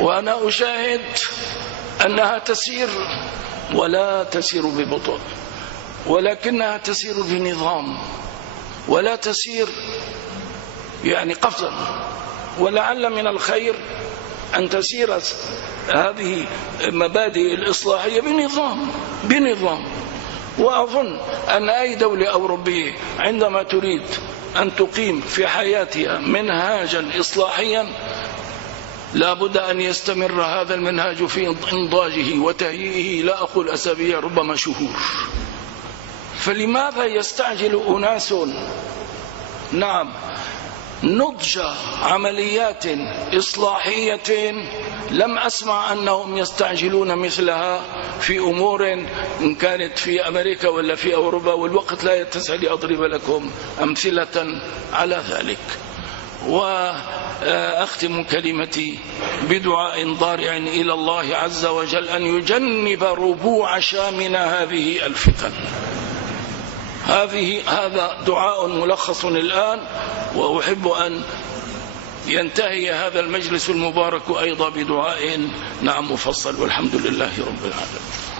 وأنا أشاهد أنها تسير ولا تسير ببطء، ولكنها تسير بنظام ولا تسير يعني قفزا. ولعل من الخير أن تسير هذه المبادئ الإصلاحية بنظام. وأظن أن أي دولة أوروبية عندما تريد أن تقيم في حياتها منهاجا إصلاحيا لا بد أن يستمر هذا المنهاج في إنضاجه وتهيئه، لا أقول أسابيع ربما شهور. فلماذا يستعجل أناس نضج عمليات إصلاحية لم أسمع أنهم يستعجلون مثلها في أمور إن كانت في أمريكا ولا في أوروبا، والوقت لا يتسع لأضرب لكم أمثلة على ذلك. وأختم كلمتي بدعاء ضارع إلى الله عز وجل أن يجنب ربوع شامنا هذه الفتن. هذا دعاء ملخص الآن، وأحب أن ينتهي هذا المجلس المبارك أيضا بدعاء مفصل، والحمد لله رب العالمين.